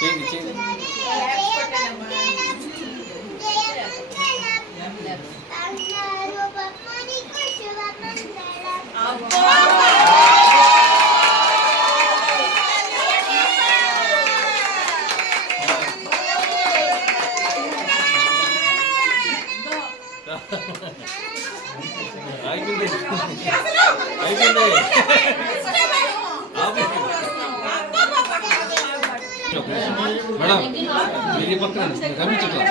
చేయండి చేయండి. అయిపోయింది అయిపోయింది. మేడం మీరు ఈ పక్కన కనిపించట్లా.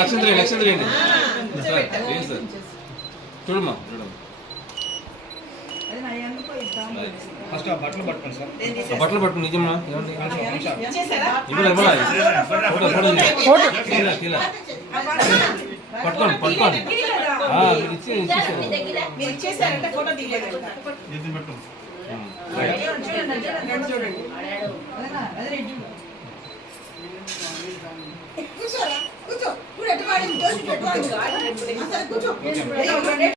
లక్షంద్రి లక్షంద్రి అండి సార్ ఏంటి సార్ చూడమ్మా చూడమ్మా. ఫస్ట్ బట్టలు పట్టుకోండి సార్. బట్టలు పట్టుకుని నిజమ్మా పట్టుకోండి పట్టుకోండి మీరు ఇచ్చేసారంటే ఫోటో తీయలేదు. కూర్చో కూర్చో